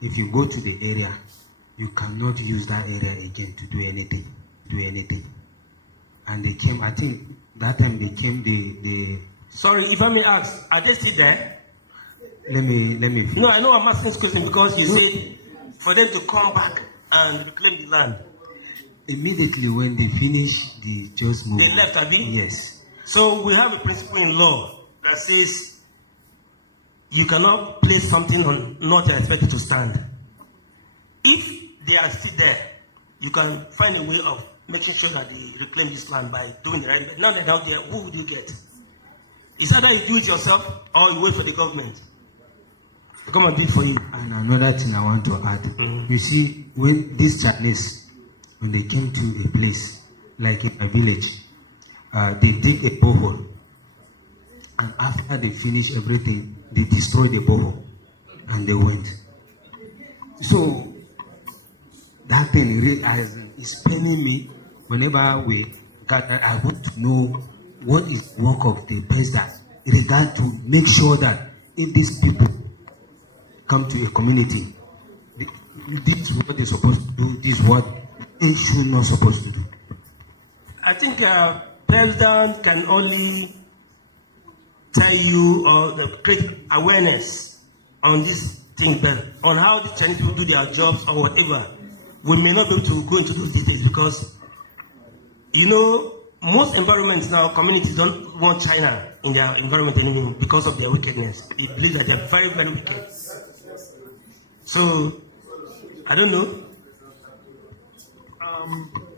if you go to the area, you cannot use that area again to do anything. And they came, I think that time they came, the Sorry, if I may ask, are they still there? let me finish. No, I know I'm asking this question because you said for them to come back and reclaim the land. Immediately when they finish the just move. They left, Abi? Yes. So we have a principle in law that says you cannot place something on not expected to stand. If they are still there, you can find a way of making sure that they reclaim this land by doing the right. Now they're down there, who would you get? It's either you do it yourself or you wait for the government to come and do it for you. And another thing I want to add, you see, when these Chinese, when they came to a place like in a village, they dig a borehole, and after they finish everything, they destroy the borehole, and they went. So that thing really is paining me. Whenever we gather, I want to know what is the work of the PESMDAA in regard to make sure that if these people come to a community, this is what they're supposed to do, this is what they should not supposed to do. I think PESMDAA can only tell you or create awareness on these things, but on how the Chinese people do their jobs or whatever, we may not be able to go into those details because, you know, most environments now, communities don't want China in their environment anymore because of their wickedness. They believe that they're very, very wicked. So, I don't know.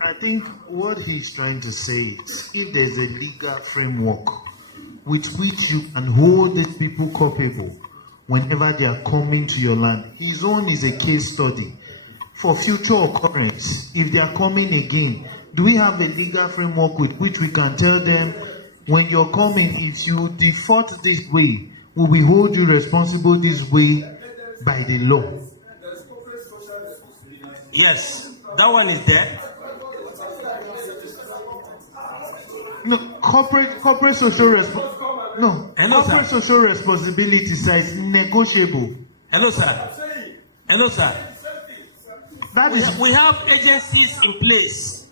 I think what he's trying to say is if there's a legal framework with which you can hold these people culpable whenever they are coming to your land, his own is a case study for future occurrence. If they are coming again, do we have a legal framework with which we can tell them, when you're coming, if you default this way, we will hold you responsible this way by the law? Yes, that one is there. No, corporate social social responsibility is negotiable. Hello, sir. Hello, sir. We have agencies in place,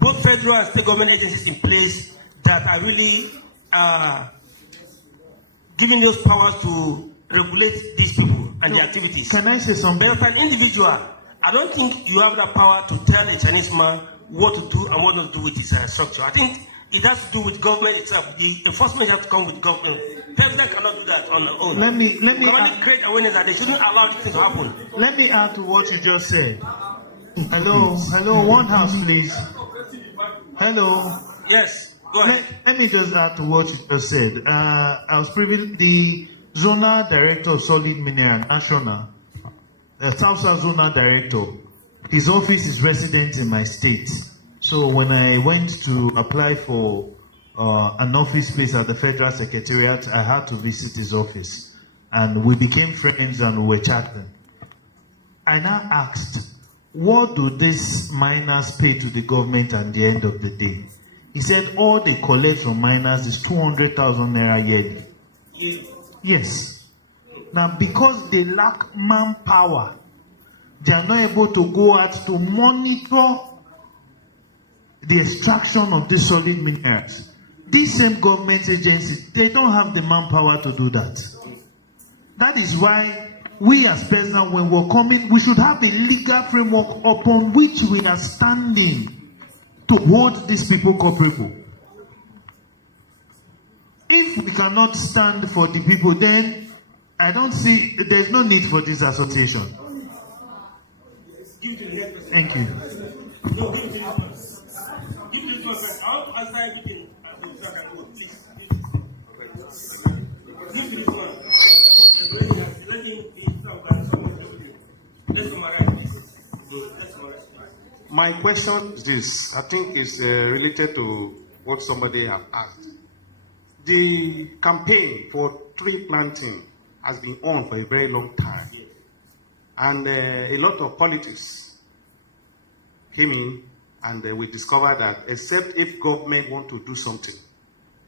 both federal and state government agencies in place that are really giving those powers to regulate these people and their activities. Can I say something? But as an individual, I don't think you have the power to tell a Chinese man what to do and what not to do with his structure. I think it has to do with government itself. The enforcement has to come with government. President cannot do that on their own. Let me create awareness that they shouldn't allow this thing to happen. Let me add to what you just said. Hello, one house, please. Hello. Yes, go ahead. Let me just add to what you just said. I was previously the Zonal Director of Solid Mineral National, South Zonal Director. His office is resident in my state. So when I went to apply for an office space at the Federal Secretariat, I had to visit his office. And we became friends and we were chatting. I now asked, what do these miners pay to the government at the end of the day? He said all they collect from miners is 200,000 naira yearly. Yes. Now, because they lack manpower, they are not able to go out to monitor the extraction of these solid minerals. These same government agencies, they don't have the manpower to do that. That is why we as PESMDAA, when we're coming, we should have a legal framework upon which we are standing to hold these people culpable. If we cannot stand for the people, then I don't see, there's no need for this association. Thank you. No, give it to this one. Give it to this one. I'll answer everything. Please. Give it to this one. My question is this. I think it's related to what somebody have asked. The campaign for tree planting has been on for a very long time. And a lot of politics came in, and we discovered that except if government want to do something,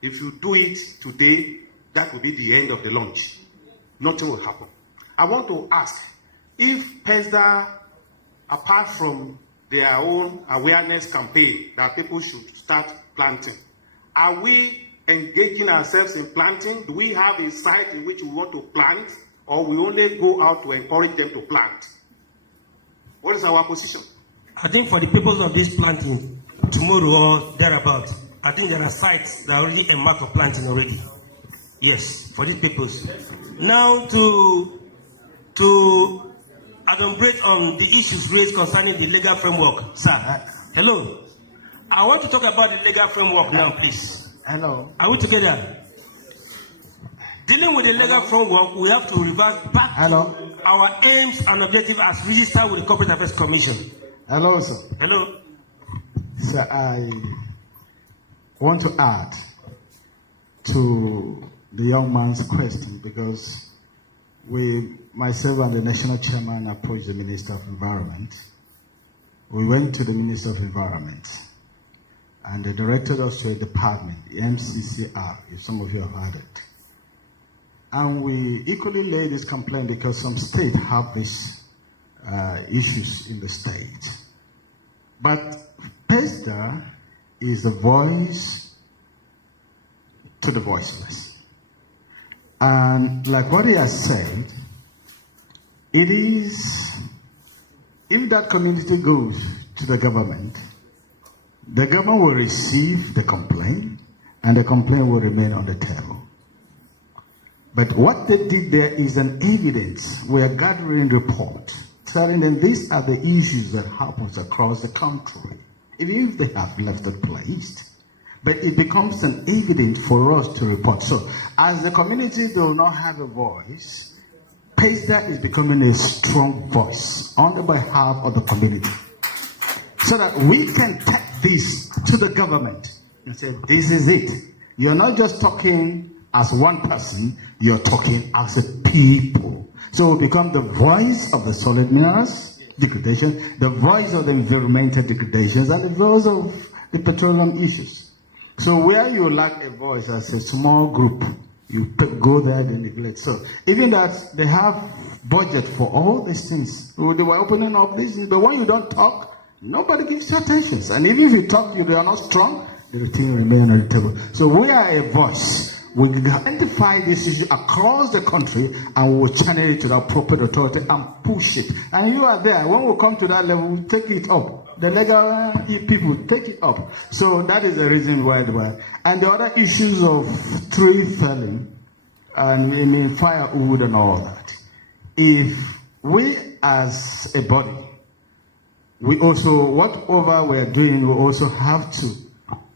if you do it today, that will be the end of the launch. Nothing will happen. I want to ask, if PESDA, apart from their own awareness campaign that people should start planting, are we engaging ourselves in planting? Do we have a site in which we want to plant, or we only go out to encourage them to plant? What is our position? I think for the purpose of this planting, tomorrow or thereabout, I think there are sites that are already earmarked for planting already. Yes, for this purpose. Now to elaborate on the issues raised concerning the legal framework. Sir, hello. I want to talk about the legal framework now, please. Hello. Are we together? Dealing with the legal framework, we have to revert back to our aims and objectives as registered with the Corporate Affairs Commission. Hello, sir. Hello. Sir, I want to add to the young man's question, because myself and the national chairman approached the Minister of Environment. We went to the Minister of Environment and they directed us to a department, the MCCR, if some of you have heard it. And we equally laid this complaint because some states have these issues in the state. But PESDA is the voice to the voiceless. And like what he has said, it is, if that community goes to the government will receive the complaint, and the complaint will remain on the table. But what they did there is an evidence. We are gathering report, telling them these are the issues that happens across the country, even if they have left it placed. But it becomes an evidence for us to report. So, as the community do not have a voice, PESDA is becoming a strong voice on the behalf of the community, so that we can take this to the government and say, this is it. You're not just talking as one person, you're talking as a people. So we become the voice of the solid minerals degradation, the voice of the environmental degradations, and the voice of the petroleum issues. So where you lack a voice as a small group, you go there and neglect. So even that they have budget for all these things. They were opening up these things, but when you don't talk, nobody gives you attention. And even if you talk, you are not strong, the thing remain on the table. So we are a voice. We identify this issue across the country and we will channel it to the appropriate authority and push it. And you are there. When we come to that level, we take it up. The legal people take it up. So that is the reason why. And the other issues of tree felling and firewood and all that. If we as a body, we also, whatever we're doing, we also have to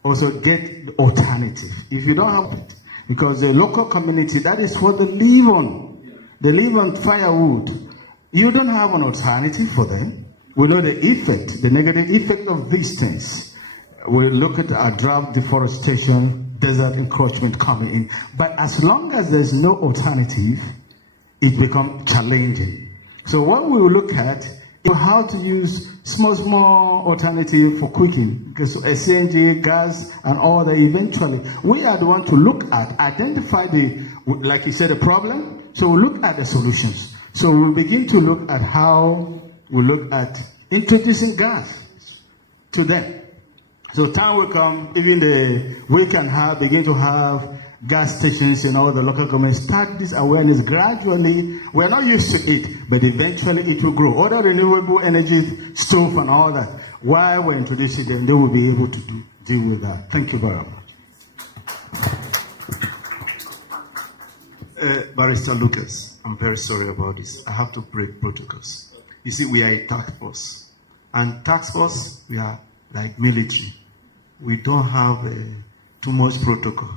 also get the alternative. If you don't have it, because the local community, that is what they live on. They live on firewood. You don't have an alternative for them. We know the effect, the negative effect of these things. We look at our drought, deforestation, desert encroachment coming in. But as long as there's no alternative, it becomes challenging. So what we will look at is how to use small alternative for cooking, because CNG, gas, and all that. Eventually, we are the one to look at, identify like you said, the problem. So we look at the solutions. So we begin to look at how we look at introducing gas to them. So time will come, even we can begin to have gas stations in all the local governments. Start this awareness gradually. We're not used to it, but eventually it will grow. Other renewable energy, stove and all that. While we're introducing them, they will be able to deal with that. Thank you very much. Barrister Lucas, I'm very sorry about this. I have to break protocols. You see, we are a task force. And task force, we are like military. We don't have too much protocol.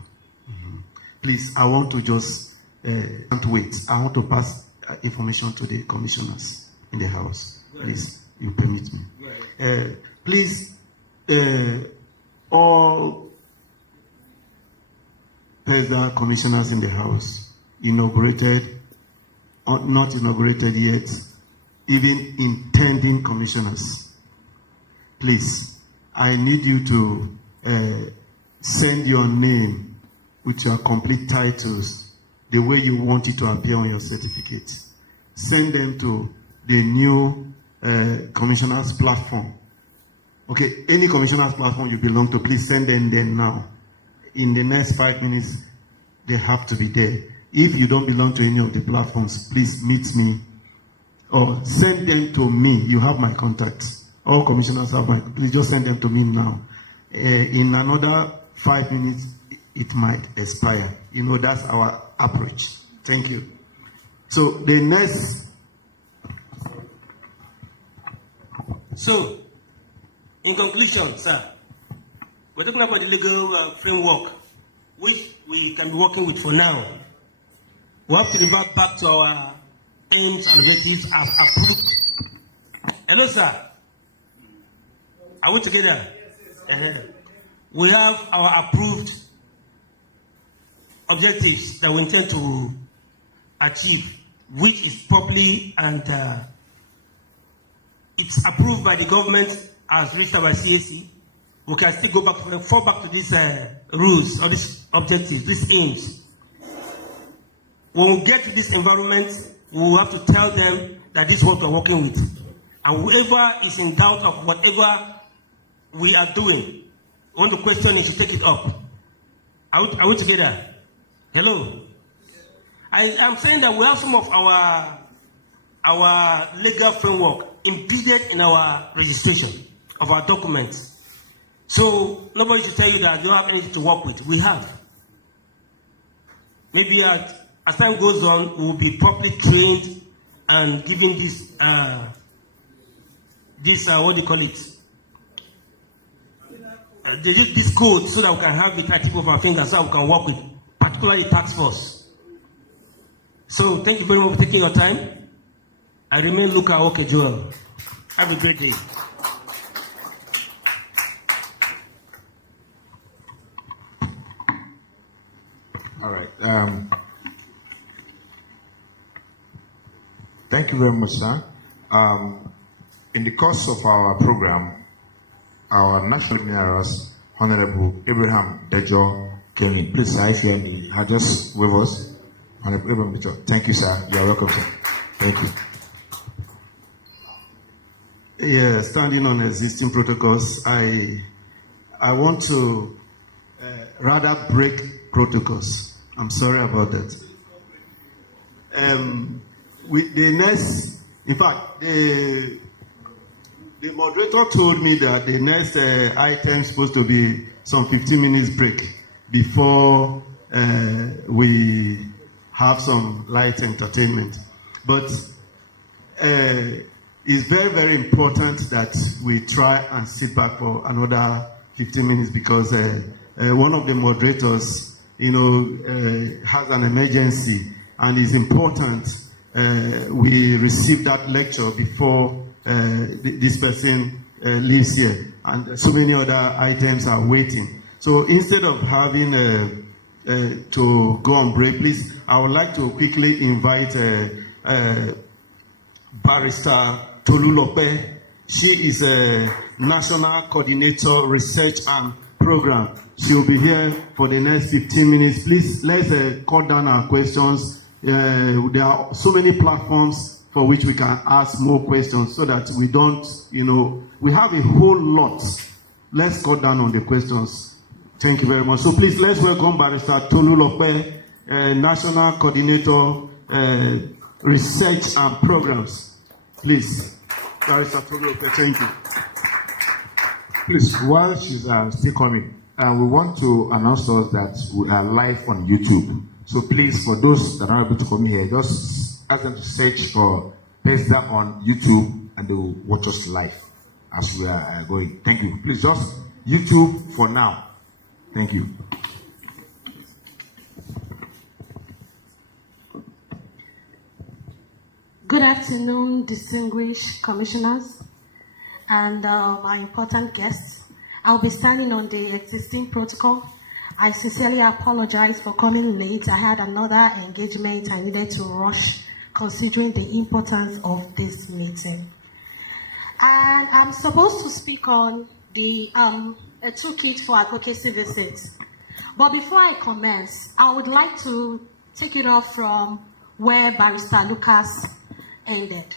Please, I want to just can't wait. I want to pass information to the commissioners in the House. Please, you permit me. Please, all PESDA commissioners in the House, inaugurated, or not inaugurated yet, even intending commissioners, please, I need you to send your name with your complete titles, the way you want it to appear on your certificate. Send them to the new commissioners platform. Okay, any commissioners platform you belong to, please send them there now. In the next 5 minutes, they have to be there. If you don't belong to any of the platforms, please meet me or send them to me. You have my contacts. All commissioners have my, please just send them to me now. In another 5 minutes, it might expire. You know, that's our approach. Thank you. So the next. So, in conclusion, sir, we're talking about the legal framework, which we can be working with for now. We have to revert back to our aims and objectives as approved. Hello, sir. Are we together? Yes. We have our approved objectives that we intend to achieve, which is properly and it's approved by the government as registered by CAC. We can still go back, fall back to these rules or these objectives, these aims. When we get to this environment, we will have to tell them that this is what we're working with. And whoever is in doubt of whatever we are doing, want to question it, should take it up. Are we together? Hello? I am saying that we have some of our legal framework embedded in our registration of our documents. So nobody should tell you that you don't have anything to work with. We have. Maybe as time goes on, we will be properly trained and given this, what do you call it? This code so that we can have it at the tip of our fingers so we can work with, particularly task force. So thank you very much for taking your time. I remain Luca Okejoel. Have a great day. All right. Thank you very much, sir. In the course of our program, our national minerals, Honorable Abraham Dejo came in. Please, sir, if you hear me, just wave us. Honorable Abraham Dejo. Thank you, sir. You are welcome, sir. Thank you. Yeah, standing on existing protocols, I want to rather break protocols. I'm sorry about that. With the next, in fact, the moderator told me that the next item is supposed to be some 15 minutes break before we have some light entertainment. But it's very, very important that we try and sit back for another 15 minutes because one of the moderators, has an emergency and it's important we receive that lecture before this person leaves here. And so many other items are waiting. So instead of having to go on break, please, I would like to quickly invite Barrister Tolulope. She is a National Coordinator Research and Program. She will be here for the next 15 minutes. Please, let's cut down our questions. There are so many platforms for which we can ask more questions so that we don't, we have a whole lot. Let's cut down on the questions. Thank you very much. So please, let's welcome Barrister Tolulope, National Coordinator Research and Programs. Please, Barrister Tolulope, thank you. Please, while she's still coming, we want to announce to us that we are live on YouTube. So please, for those that are able to come here, just ask them to search for PESMDAA on YouTube and they will watch us live as we are going. Thank you. Please, just YouTube for now. Thank you. Good afternoon, distinguished commissioners and my important guests. I'll be standing on the existing protocol. I sincerely apologize for coming late. I had another engagement I needed to rush considering the importance of this meeting. And I'm supposed to speak on the a toolkit for advocacy visits. But before I commence, I would like to take it off from where Barrister Lucas ended.